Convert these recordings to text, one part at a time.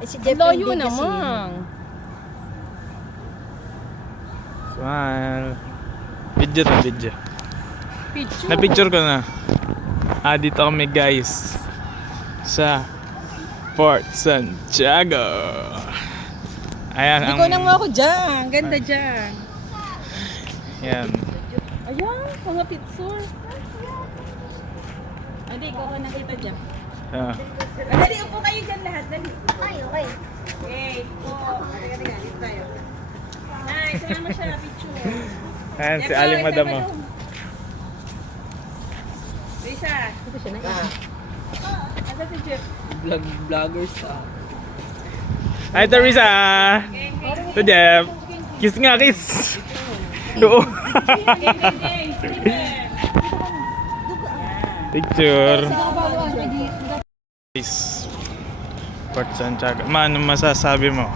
Si Jeff Layo hindi kasi. naman. Smile. Video na video. Picture. Na-picture ko na. Dito kami guys. Sa Port Santiago. Ayan Hindi ko nang mo ako dyan. Ganda dyan. Yan. Ayan, mga picture. Hindi, ikaw ka nakita dyan. Dali, upo kayo dyan lahat. Dali. Ay, okay. Okay, upo. Teka, dito tayo. Nice, sama siya, picture. Ayan si Aling Madam mo. Risa. Ito siya na. Asa si Jeff? Vloggers Hi Teresa! Ito Jeff! Kiss nga, kiss! Oo. Picture. Guys, Port Santiago. Ano masasabi mo?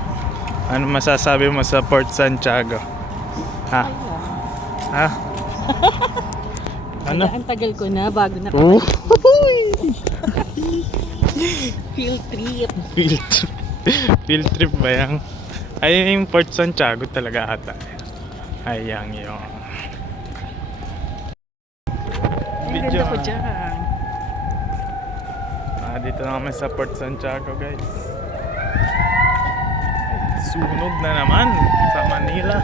Ano masasabi mo sa Port Santiago? Ha? Ha? Ano? Ang tagal ko na bago na Oh. field trip. Field trip. Field trip ba yan? Ay, yung Port Santiago talaga ata. Ay, yung Ang ganda ko dyan. Dito na kami sa Port Santiago guys. Sunog na naman sa Manila.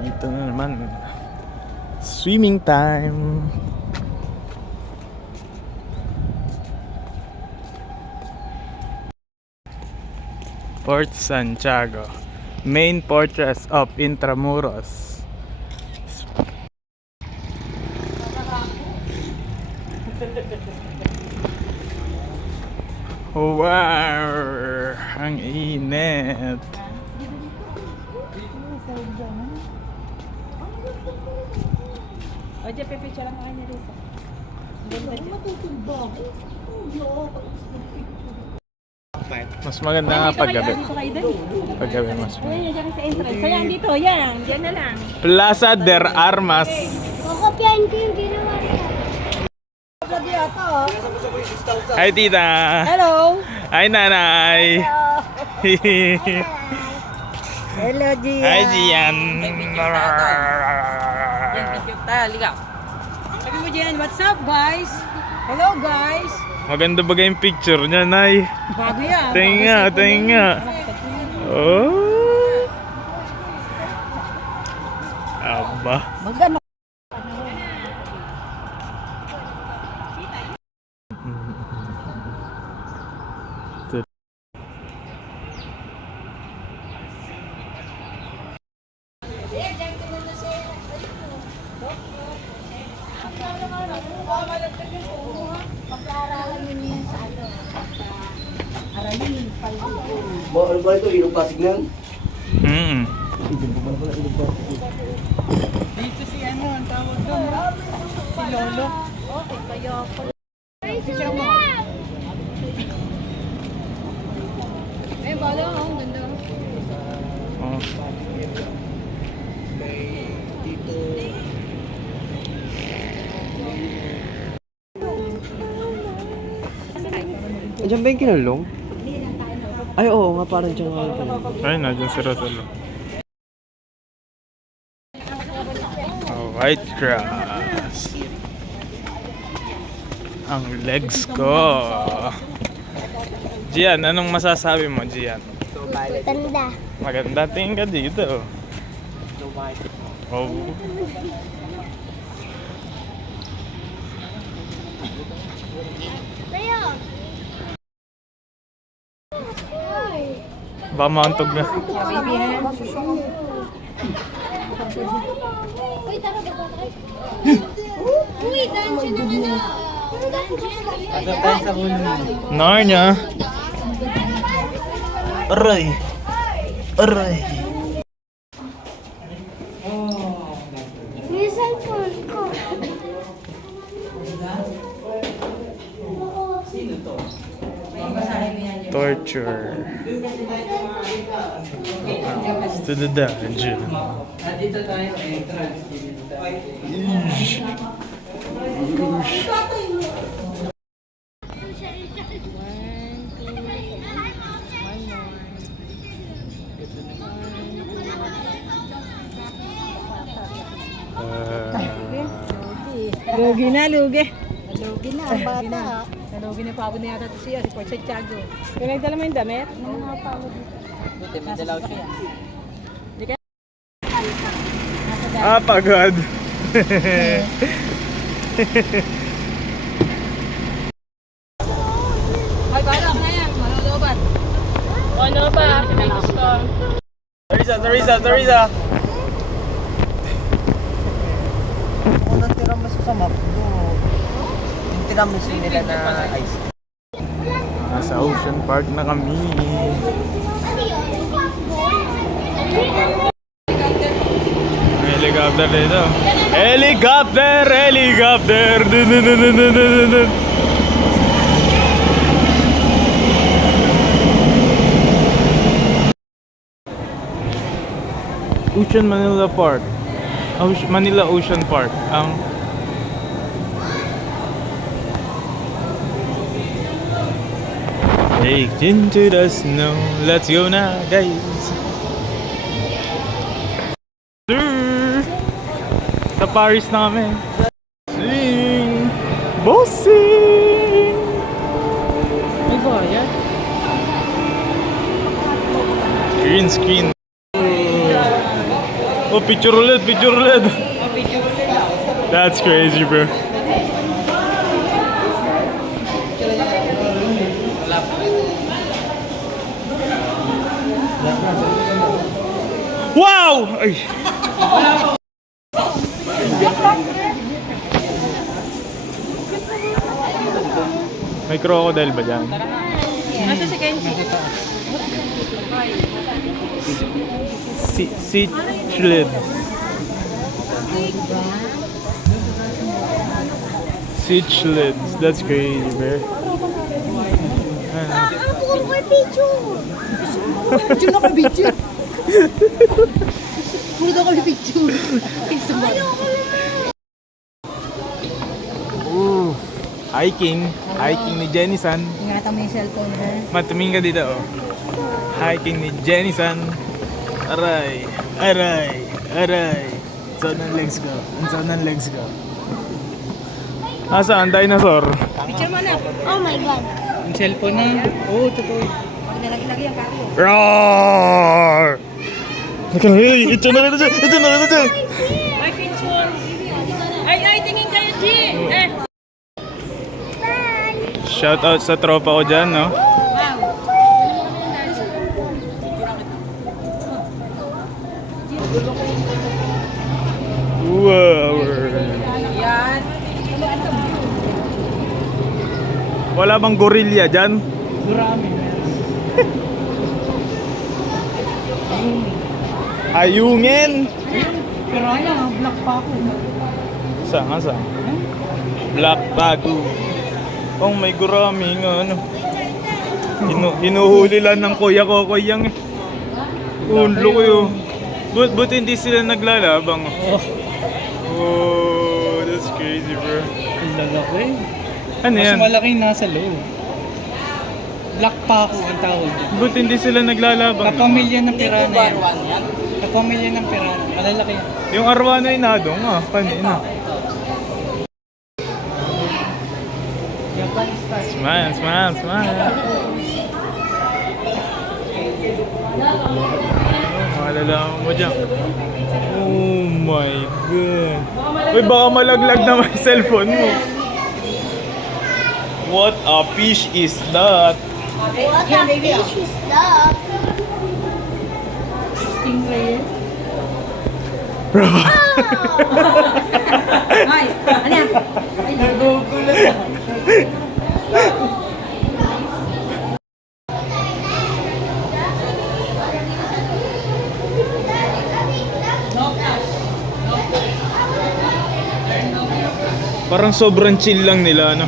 Dito na naman. Swimming time. Port Santiago, main fortress of Intramuros. Wow! Ang init. O, Jeff, pipicture lang ako ni Risa. Ang ganda dyan. Mas maganda nga paggabi. Dito kayo dali. Paggabi mas maganda. Ayan, dyan sa entrance. Ayan, dito. Yan. Diyan na lang. Plaza de Armas. Kokopyahin ko yung ginawa niya. Hi tita. Hello. Hi nanay. Hello, Gia. Hi Gian. Ligaw. Sabi mo dyan, what's up guys? Hello guys. Maganda ba yung picture niya, Nay? Bago yan. Tinga, tinga. Oh. Aba. Magano. Ano ba ito? Ilog Pasig na? Dito si ano, ang tawag doon. Si Lolo. Okay, kaya po. Picture mo. Eh, bala ako. Ang ganda. Oh. Andiyan ba yung kinalong? Ay, oo nga, parang dyan nga. Ay, nandiyan si Rosalo. Oh, white grass. Ang legs ko. Gian, anong masasabi mo, Gian? Tanda. Maganda, tingin ka dito. Oh. Tayo. Baka mauntog na. Uy, tara ba tayo? Uy, dungeon na ano. Dungeon. Narnia. Aray. Aray. May cellphone ko. Torture. To the dungeon. Dito tayo, entrance. Dito tayo. Lugi na, lugi. Lugi na ang bata. Nalugi na pagod na yata si Port Santiago. Kung nagdala mo yung damit? Nung mga pagod dito. Buti, may dalaw siya. Ah, pagod. Ay, balak na yan. Malolobat. Ano ba? Gusto. Teresa. Unang tiramisu sa McDo. Yung tiramisu nila na ice. Nasa Ocean Park na kami. May helicopter dito. Helicopter! Dun, dun, dun, dun, dun, dun, dun. Ocean Manila Park. Manila Ocean Park. Ang take into the snow. Let's go na, guys. Sir! Sa Paris na kami. Sing! Bossing! May bayad? Screen. Oh, picture ulit. That's crazy, bro. Wow! Ay. May crocodile ba dyan? Nasa si Kenji? Cichlid. Cichlids. That's crazy, bro. Ako ko picture. Picture na ka, picture. Puro daw kami picture. Hiking ni Jenny San. Ingatan mo yung cellphone mo. Matuming ka dito, oh. Hiking ni Jenny San. Aray. Saan ang legs ko? Saan? Dinosaur. Picture mo na. Oh my God. Yung cellphone na. Oo, totoo. Pag nalagi-lagi ang karo. Roar! Ito na kita dyan. Ay, picture. Ay, tingin kayo, G. Shout out sa tropa ko dyan, no? Wow! Yan. Wala bang gorilla dyan? Marami. Ayungin! Pero ayan, black pa ako. Saan? Black Bagu. Oh, may gurami nga, ano. Hinuhuli lang ng kuya ko, kuyang eh. Ulo ko yun. But hindi sila naglalabang. Oh, that's crazy, bro. Ang lalaki. Ano Mas yan? malaki yung nasa loob. Black pa ako ang tawag. But hindi sila naglalabang. Kapamilya ng pirana yan. Kapamilya ng pirana. Malalaki yan. Yung arwana ay nadong kanina. Smile. Malalaman mo dyan. Oh my God. Uy, baka malaglag naman yung cellphone mo. What a fish is that? What a fish is that? Stingray. Bro. Ay, ano yan? Ay, nagugulat. Parang sobrang chill lang nila, ano?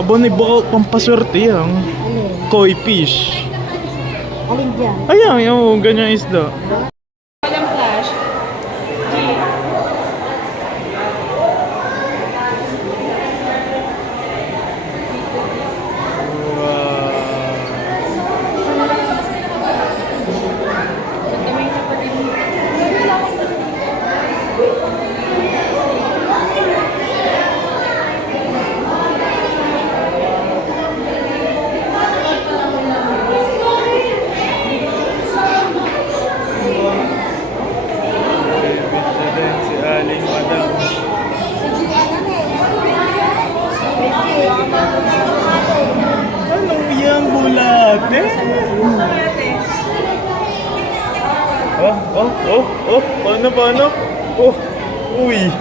Aba, baka pampaswerte yan. Koi fish. Alin dyan? Ayan, yung ganyan isda. Walang flash. Paano? Oh, uy.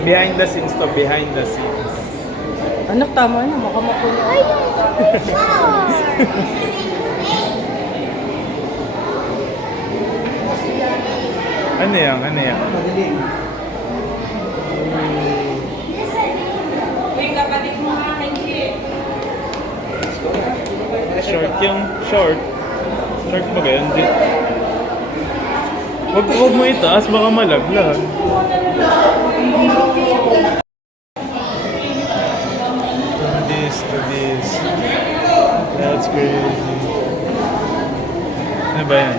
Behind the scenes to, behind the scenes. Anak, tama na. Baka mapuno. I don't know. Ano yan? Madilim. Short yung short. Short ba ganyan? Wag mo itaas, baka malaglag. To this. That's crazy. Ano ba yan?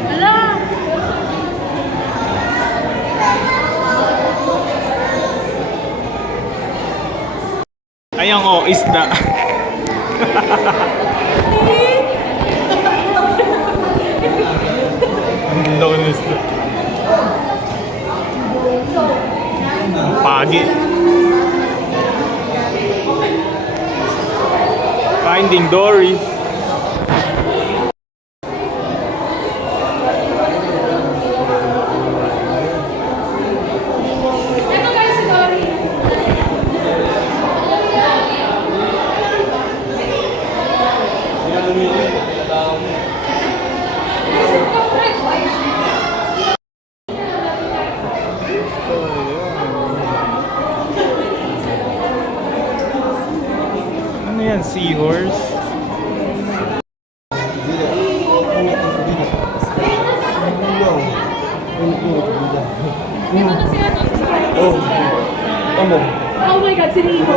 Ayan o, isda. Ang laki ng isda. Pagi. Finding Dory. Ano yan? Seahorse? Oh my God, si Nemo.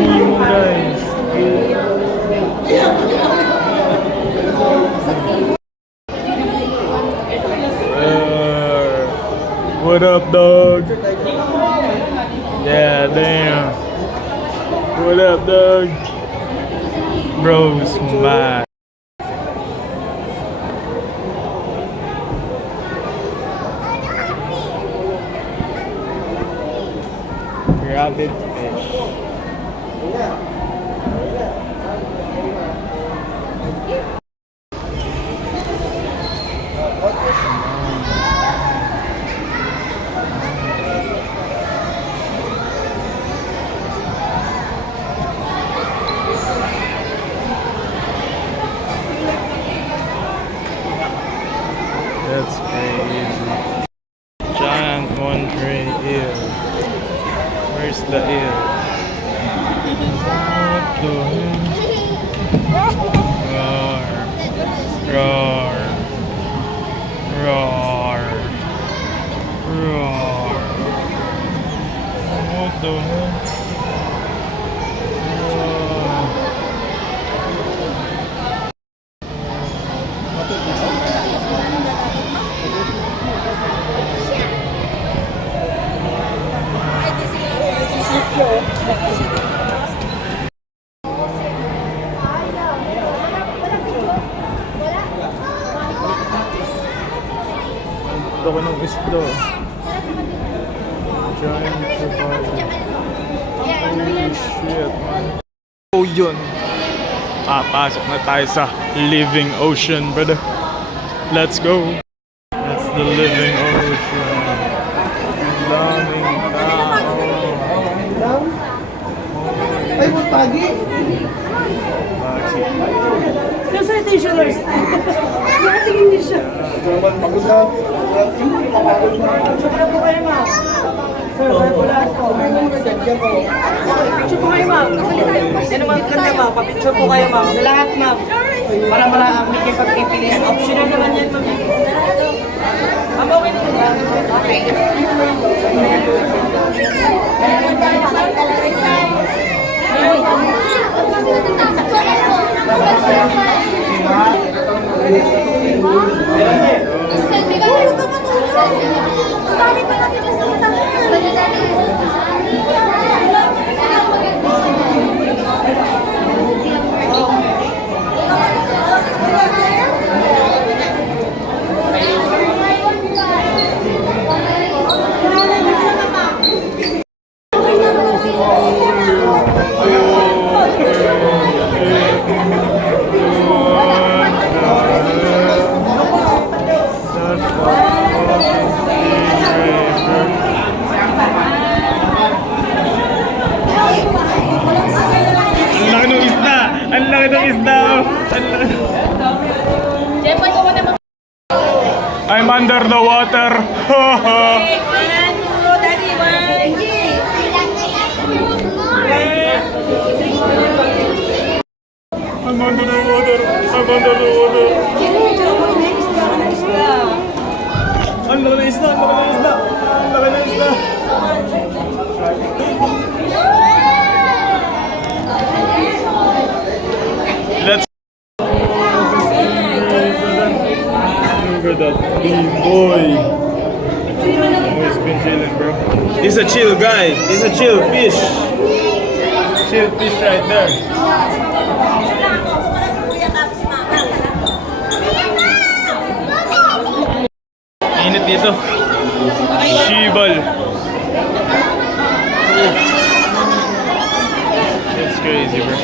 Nemo, guys. What up, dog? Yeah, damn. What up, dog? Bro's mad. Rabbit fish. That's crazy. Giant Monterey eel. Where's the eel? What the hell? Roar. Roar. Roar. What the hell? Ito ko ng isda. Giant survivor. Holy shit, man. Oh, yun. Pasok na tayo sa living ocean, brother. Let's go. That's the living ocean. Ang daming tao. Ay, pagi. Nasa stationers. Nakatingin din siya. Pagod na. Picture po kayo, ma'am. Sir, wala po. Picture po kayo, ma'am. Yan naman ganda, ma'am. Papicture po kayo, ma'am. Sa lahat, ma'am. Para may kayo pagpipilian. Optional naman yan, ma'am. Ma'am, okay na. Okay. I'm under the water. I'm under the water. I'm under the water. Ang laki na isda, ang laki na isda. Ang laki na isda. Let's look at that big boy. He's been chilling, bro. He's a chill guy. He's a chill fish. Chill fish right there. Init dito. Shibal. That's crazy, bro.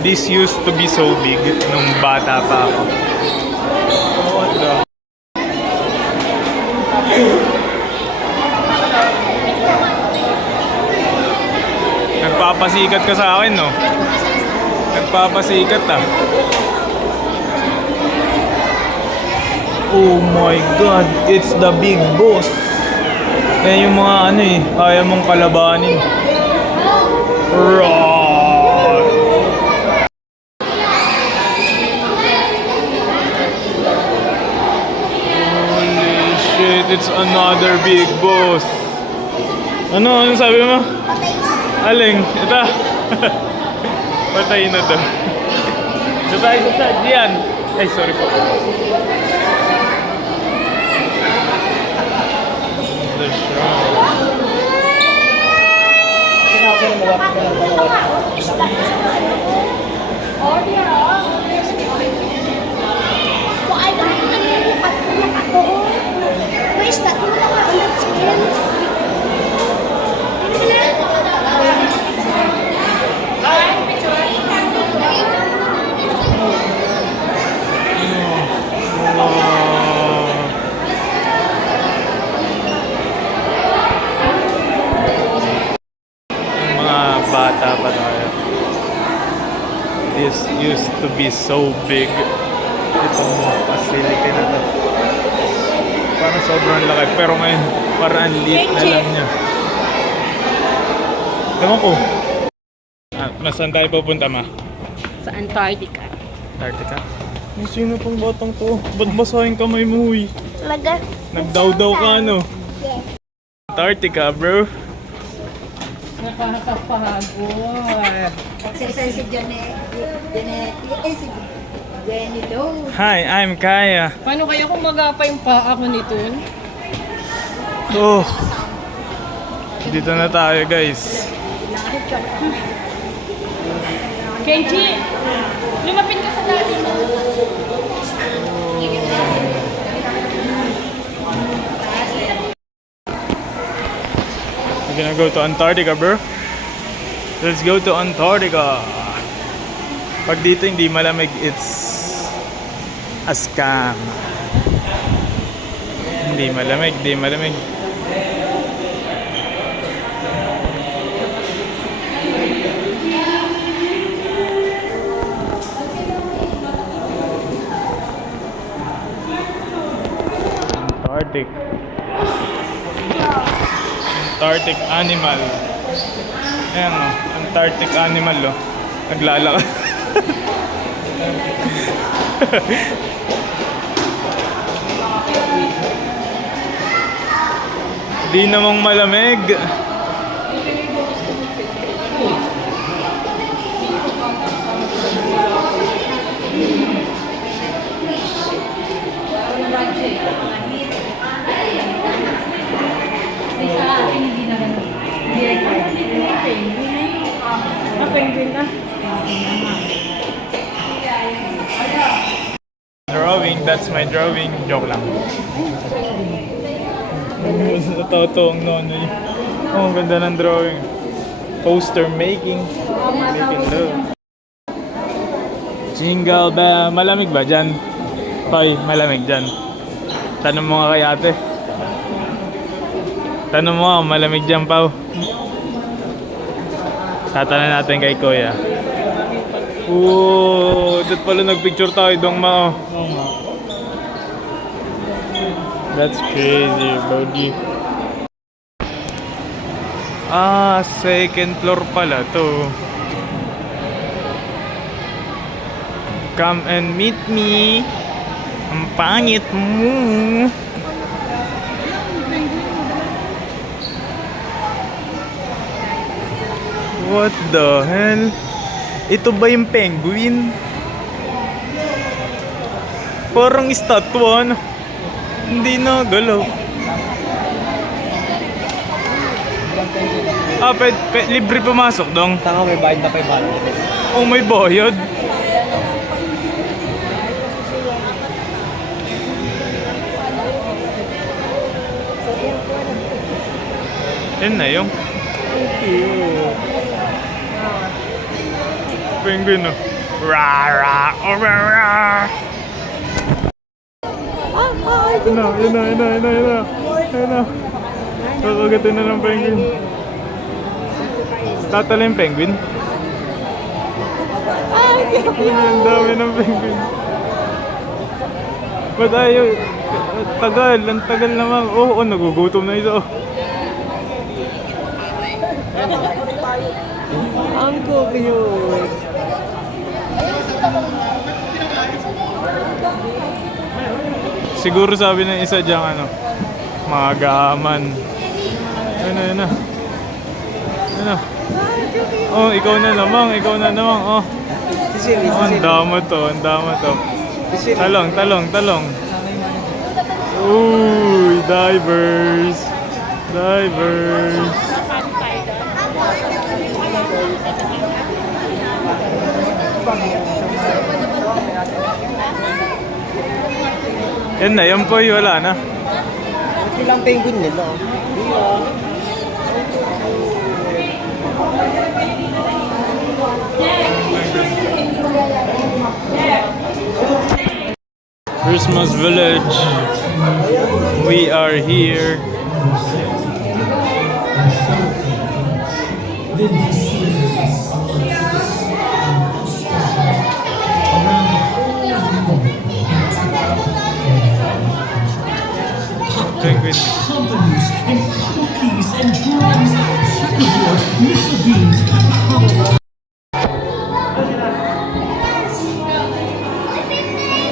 This used to be so big nung bata pa ako. What the? Nagpapasikat ka sa akin, no? Nagpapasikat, ah. Oh my God, it's the big boss. Yan yung mga ano eh, kaya mong kalabanin. Roar! Holy shit, it's another big boss. Ano sabi mo? Aling, ito. Patay na to. Ito tayo sa side, diyan. Ay, sorry po. The bata pa tayo. This used to be so big. Itong facility na to. Parang sobrang laki. Pero ngayon, parang liit na lang niya. Ewan ko. Nasaan tayo pupunta, ma? Sa Antarctica. Antarctica? Sino pang batang to? Ba't basahin kamay mo, huy? Talaga? Nagdaw-daw ka, no? Antarctica, bro. Nakakapagod. Exercise si Jenny Low. Hi, I'm Kaya. Paano kaya kung magapa yung paa ko nito? Oh. Dito na tayo, guys. Kenji, lumapit ka sa dati mo. We're gonna go to Antarctica, bro. Let's go to Antarctica. Pag dito hindi malamig, it's a scam. Hindi malamig, hindi malamig. Antarctic animal. Ayan o, Antarctic animal o. Naglalakad. Di namang malamig. Drawing, that's my drawing. Joke lang. Totoo ang nonoy. Oh, ang ganda ng drawing. Poster making. Making love. Jingle bell. Malamig ba dyan? Hoy, malamig dyan. Tanong mo nga kay ate. Tanong mo nga, malamig dyan, Pao. Tatanong natin kay Kuya. Oh, dat pala nagpicture tayo dong ma. Oo nga. That's crazy, buddy. Ah, second floor pala to. Come and meet me. Ang pangit mo. What the hell? Ito ba yung penguin? Parang estatwa, no? Hindi na galaw. Ah, libre pumasok dong. Tanga, may bayad na 500. Oh, may bayad. Yan na yung penguin, no? Rara, rara. Yun na. Kakagatin na ng penguin. Tatala yung penguin. Ang dami ng penguin. Ba't ayaw? Ang tagal naman. Oh, nagugutom na isa. Ang cute. Siguro sabi ng isa diyang ano, magaman. Ayun na. Oh, ikaw na naman. Oh, Sisili. ang damo to. Talong. Uy, divers. Yan na, yan po yung wala na. Ito lang penguin nila. Christmas Village. We are here. Penguin. Companies and cookies and drinks. Checkerboard, Mr. Beans,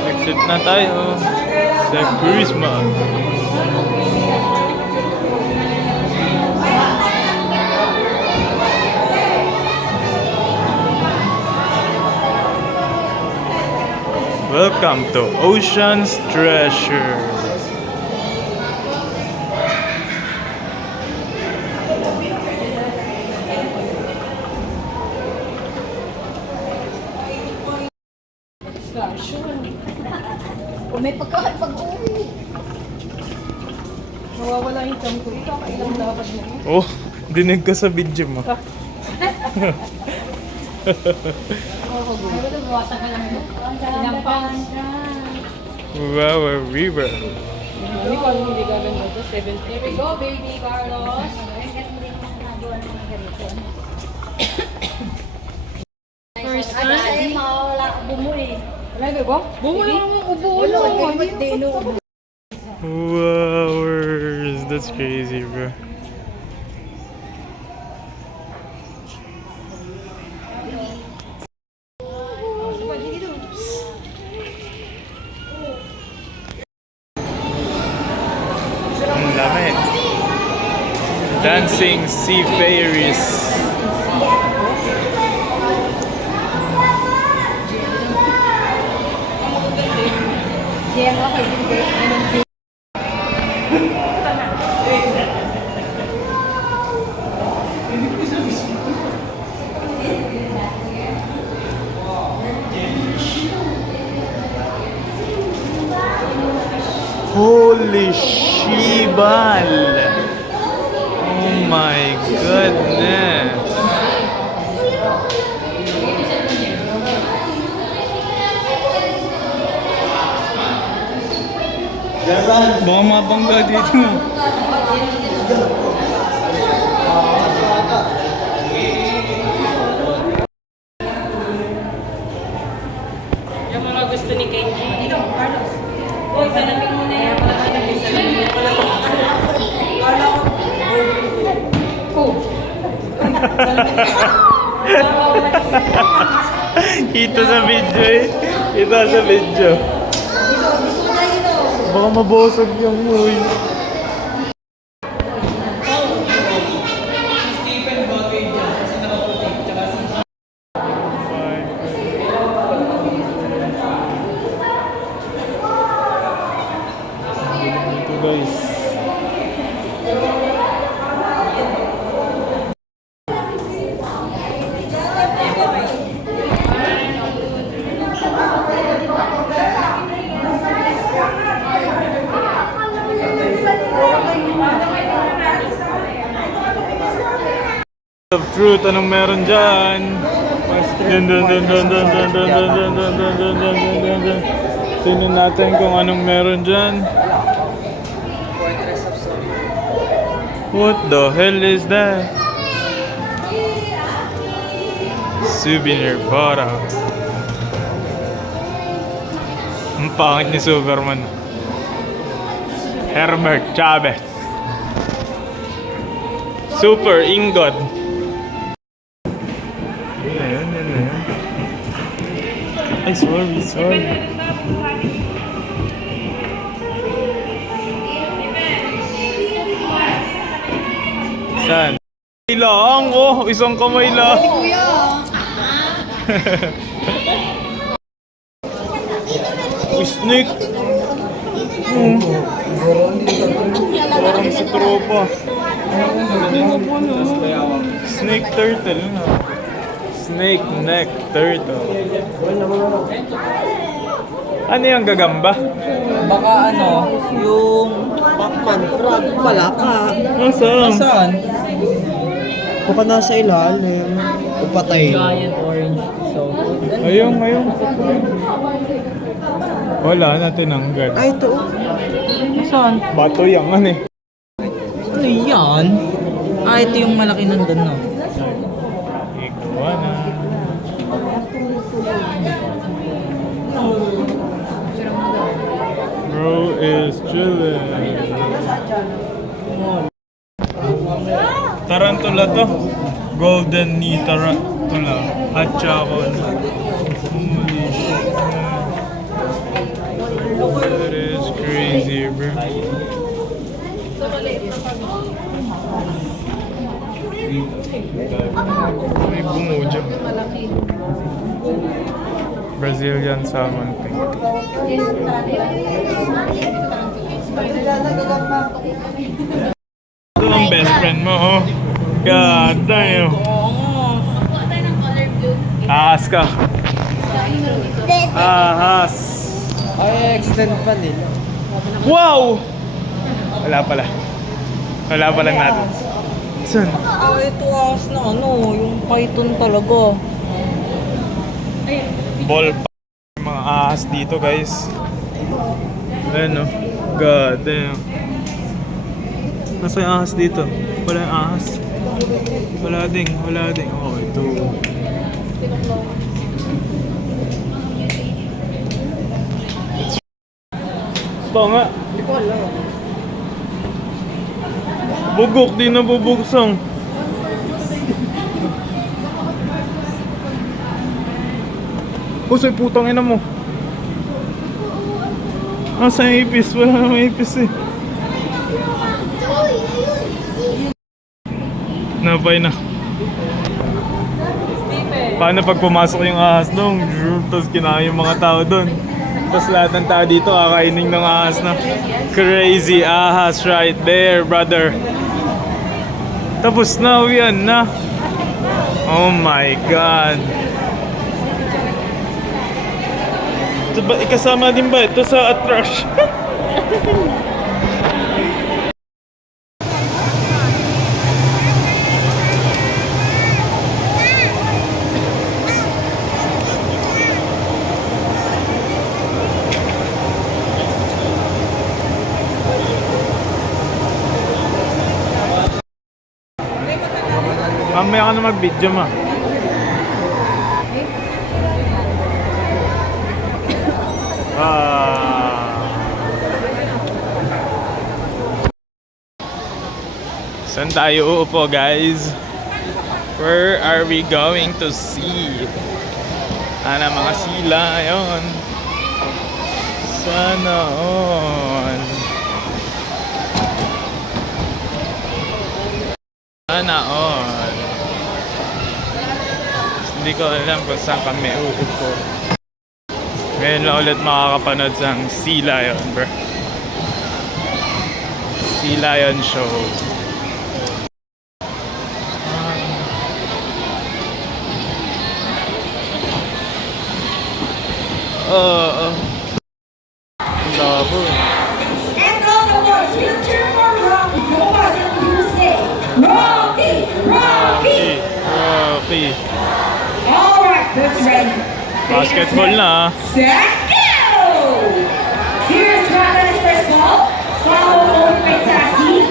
Exit na tayo sa Christmas. Welcome to Ocean's Treasures. Kung may pagkain pag-uwi. Mawawala yung time ko. Ikaw, kailang dapat mo. Oh, dinig ka sa video mo. Bawasan ka lang. Ilang pounds. Wow, a river. Hindi ko alam hindi gagawin mo ito. 70. Here we go, baby Carlos. First time. Ay, mawala. Bumuwi. Wala ba? Bumuwi lang ang ubo-ulo. Wowers, that's crazy, bro. Ang dami. Dancing seafarers. Holy shibal! Oh my goodness! Baka mabangga dito. Yung mga gusto ni Kenji. Dito, Carlos. Uy, salamin mo na yan. Kita sa video eh. Kita sa video. Baka mabosog yung huy. Ito guys. Of truth, anong meron dyan? Dun dun dun dun dun dun dun dun dun dun dun dun dun dun dun. Tingnan natin kung anong meron dyan. What the hell is that? Souvenir para. Ang pangit ni Superman. Herbert Chavez. Super ingot. Ay, sorry. Saan? Kamay lang, oh, isang kamay lang. Uy, snake. Parang sa tropa. Snake turtle. Snake neck turtle. Ano yung gagamba? Baka ano, yung pakpan, frog, palaka. Nasaan? Saan? Baka nasa ilalim. Upatay. Giant orange. So, Ayun. Wala na tinanggal. ay, ito. Saan? Bato yung ano eh. Ano yan? Ah, ito yung malaki nandun, no? Iguana. Bro is chilling. Tarantula to. Golden knee tarantula. Hachakon. Holy shit. That is crazy, bro. May bumuja. Brazilian salmon pink. Ito ang best friend mo, oh. God damn. Ahas ka. Ahas. Ay, extend pa din. Wow! Wala pala natin. Saan? Ah, ito as na ano, yung python talaga. Ball pa. Mga ahas dito, guys. Ayan, oh. God damn. Nasa yung ahas dito? Wala yung ahas. Wala ding. Oh, ito. Ito nga. Bugok, di na bubugsong. Pusoy, putang ina mo. Nasa yung ipis? Wala namang ipis eh. Napay na. Paano pag pumasok yung ahas doon? Tapos kinain yung mga tao doon. Tapos lahat ng tao dito kakainin ng ahas na. Crazy ahas right there, brother. Tapos na, yan na. Oh my God. Ito ba, ikasama din ba ito sa attraction? Mamaya ka na mag-video ma. Saan tayo uupo, guys? Where are we going to see? Ana mga sila, ayun. Sana all. Sana all. Hindi ko alam kung saan kami uupo. Ngayon lang ulit makakapanood sa Sea Lion, bro. Sea Lion show. Labo. And all the boys will cheer for Rocky. Go on, you say, Rocky, Rocky. Rocky. All right, that's ready. Basketball na. Set, go! Here's Rocky's first ball. Followed over by Sassy.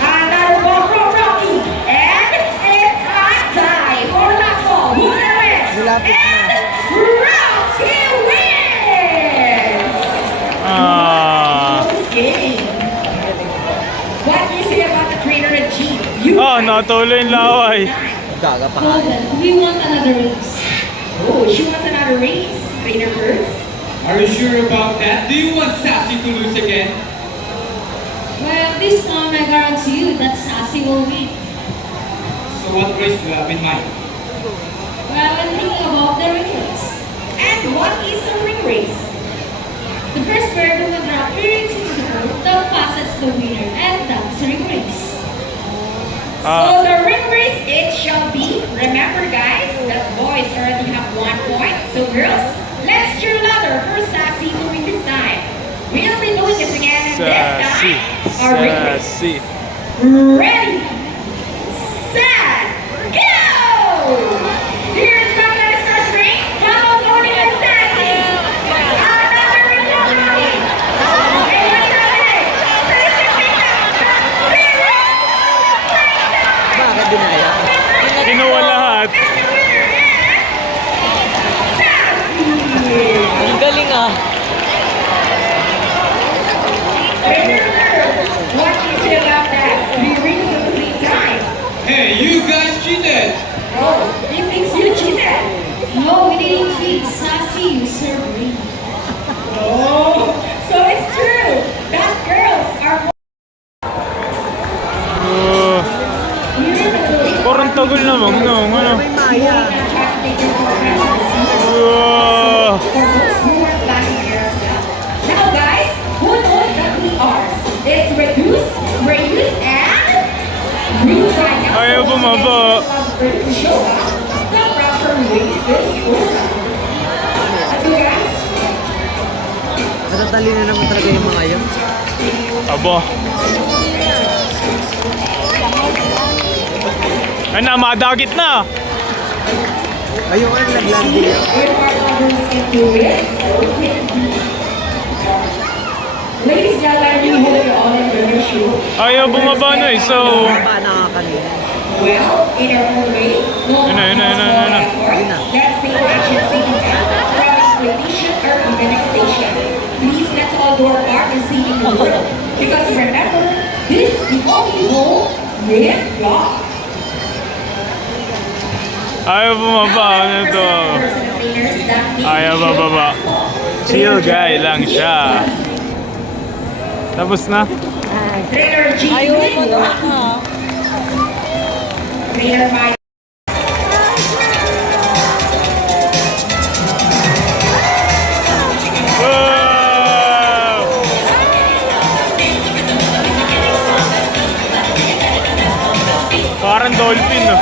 Another ball from Rocky. And it's hot time for last ball. Who's gonna win? And Rocky wins! Game. What do you say about the trainer and G? You Natuloy yung laway. Gaga pa. Hold on. We want another race. Oh, she wants another race. Trainer first. Are you sure about that? Do you want Sassy to lose again? Well, this time I guarantee you that Sassy will win. So what race do you have in mind? Well, I'm thinking about the ring race. And what is a ring race? The first pair who will drop 3 rings into the pool, the fastest the winner, and that's a ring race. So the ring race it shall be. Remember guys, that boys already have 1 point. So girls, let's cheer louder for Sassy to win this time. We'll be doing this again and this time. Our ring race. Sassy. Ready, set, go! Here's Bangladesh first ring. Double loading and Sassy. Another ring loading. And what's happening? Sassy pick up. Ring race. Bakit dinaya? Kinuha lahat. Ang galing ah. What do you say about that? We rings at the same time. Hey, you guys cheated! Oh, he thinks you cheated. No, we didn't cheat. Sassy used her ring. Oh, so it's true. That girls are Parang tagol naman, no? Ano? May maya. Now guys, who knows the 3 R's? It's reduce, reuse, and recycle. Ayaw bumaba. To show us the proper way this works. Okay guys? Matatali na naman talaga yung mga yun. Abo. Ay na, madagit na. Ayun ang naglandi yun. If our numbers into it, ladies and gentlemen, we hope you're all enjoying your show. Ayaw bumaba na eh, so... Baba na nga kanina. Well, in our own way, no Yun na, yun na, yun na, yun na. Yun na. Let's take action saving time from exploitation or even extinction. Please let's all do our part in saving the world. Because remember, this is the only home with God. Ayaw bumaba. Ano to? Ayaw bababa. Chill guy lang siya. Tapos na? Trainer G. Trainer Mike. Wow! Parang dolphin, no?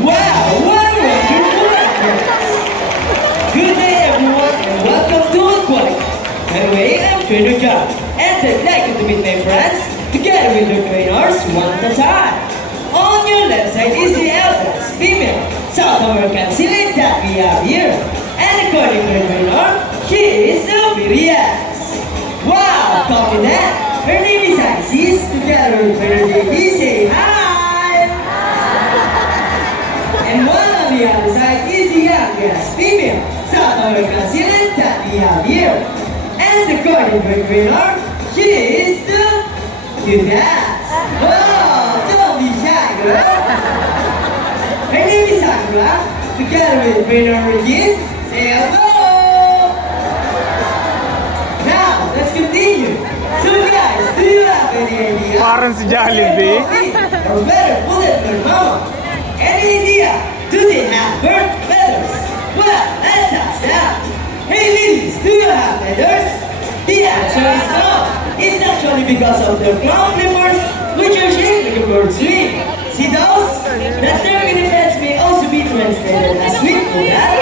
Wow, what a wonderful effort! Good day everyone and welcome to Aquatic. Anyway, I'm Trainer John and I'd like you to meet my friends together with their trainers one at a time. On your left side is the eldest female South American silly that we have here. And according to the trainer, she is the BDS. Wow, copy that! Her name is Isis. Together with her baby, say hi. And one on the other side is the youngest female South American student that we have here. And the golden bird winner, she is the Judas. Oh, don't be shy, girl. Her name is Sakura. Together with winner Regine, say hello. Now, let's continue. So guys, do you have any idea? Parang si Jollibee. Or better, put it in mama. Any idea? Do they have bird feathers? Well, let's ask them. Hey ladies, do you have feathers? The answer is no. It's actually because of their crown flippers, which are shaped like a bird's wing. See those? The term in effects may also be translated as wing for that,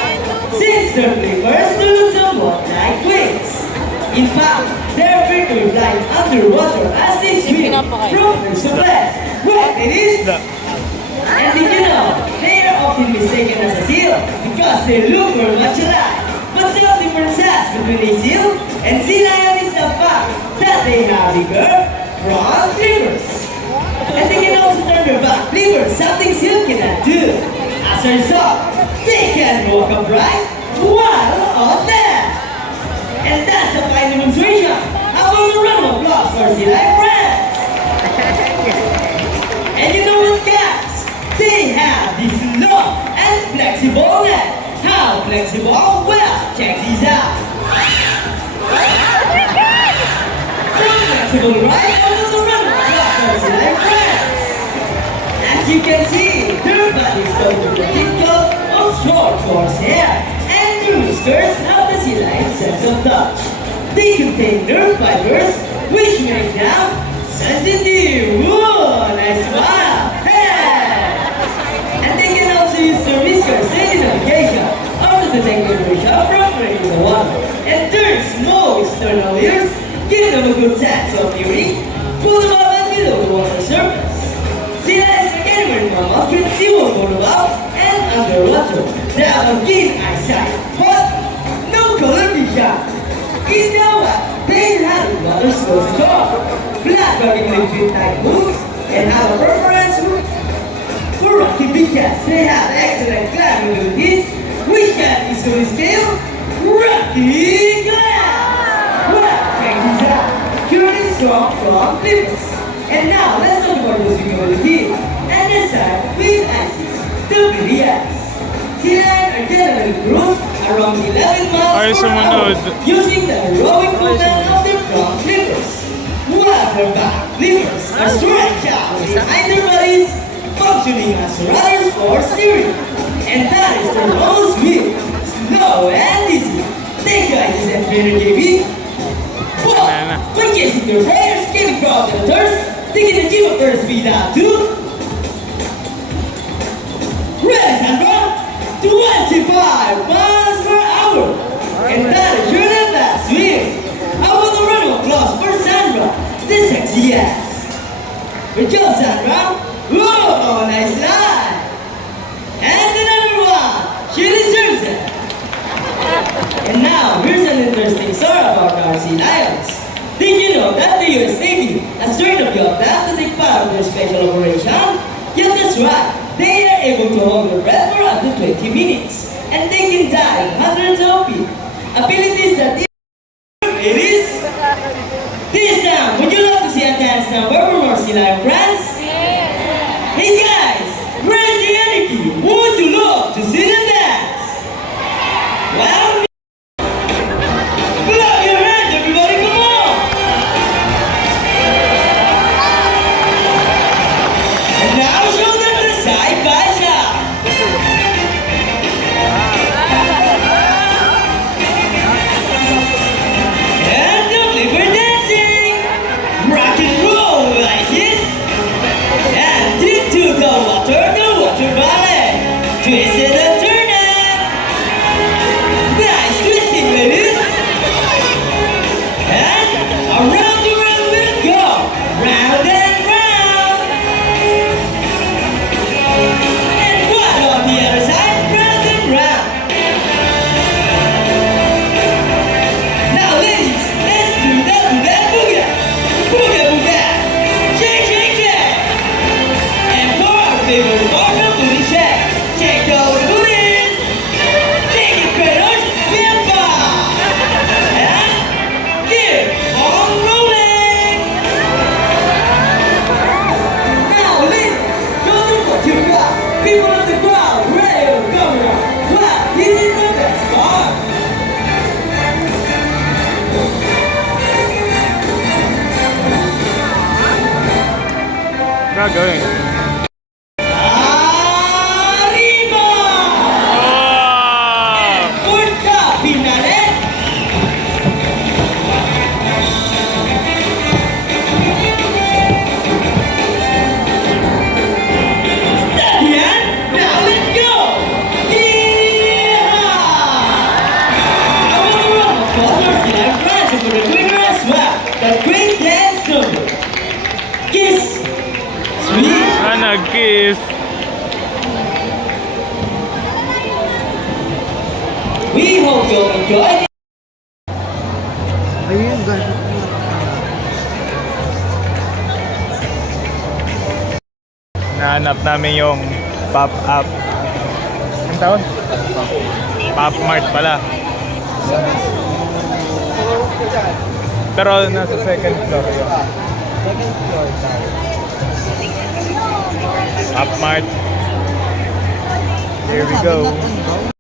since their flippers do look somewhat like wings. In fact, they are frequently flying underwater as they swim from place to place. Right, it is. And did you know, they are often mistaken as a seal because they look very much alike. But some differences between a seal and sea lion is the fact that they have bigger front flippers. And they can also turn their back flippers, something seal cannot do. As a result, they can walk upright while on land. And that's a fine demonstration. How about a round of applause for sea lion friends? And you know what, guys? They have this long and flexible neck. How flexible? Well, check these out. So flexible, right? How about a round of applause for sea lion friends? As you can see, their bodies covered with a thick coat of short coarse hair, and their whiskers have the sea lion's sense of touch. They contain nerve fibers, which make them sensitive. Ooh, nice smile. Hey! And they can also use their whiskers to aid navigation or to detect vibration from in the water. And their small external ears give them a good sense of hearing, both above and below the water surface. Sea lions, like any marine mammal, can see both above and underwater. They have a keen eyesight, but no color vision. You know what? They have water supposed to go. Black rocking lips with tight hooves and have a preference for rocky beaches. They have excellent climbing abilities, which can easily scale rocky climbs. Well, check this out. Purely strong front flippers. And now let's talk about the swimmability. And let's start with Isis, the BDS. Sea lions are generally cruise around 11 miles Ay, per sumunod. hour using the heroic movement of their front flippers. While their back flippers are stretched out behind their bodies, functioning as rudders for steering. And that is their most sweet, slow, and easy. Thank you, Isis and Trainer JB. Well, when chasing their prayers, giving crowd to the thirst, they can achieve a first speed out to Ready, Sandra? 25 miles per hour. And that is your fast swim. How about the round of applause for Sandra, the sexy ass? Good job, Sandra. Whoa, nice line. And another one. She deserves it. And now, here's an interesting story about our sea lions. Did you know that the US Navy has trained a yacht to take part of their special operation? Yeah, that's right. They are able to hold their breath for up to 20 minutes. And they can dive hundreds of feet. Abilities that it is. This time, would you love to see a dance number from our sea lion friends? Hey guys, where's the energy? Would you love to see them dance? Well, clap your hands, everybody, come on! And now show them the side by side. And the flipper dancing, rock and roll like this. And into the water ballet. Twist it and turn. going. Arriba! Oh! Punta Pinalet! Steady hand! Now let's go! Yeehaw! I want to run of followers and our friends for the winner as well. The great dance number. Kiss! Sweet! Nag-kiss. We hope you'll enjoy Ayun, guys. Nahanap namin yung pop-up. Ang tawag? Pop Mart pala. Pero nasa second floor yun. Second floor tayo. Pop Mart. Here we go. Sabi natin,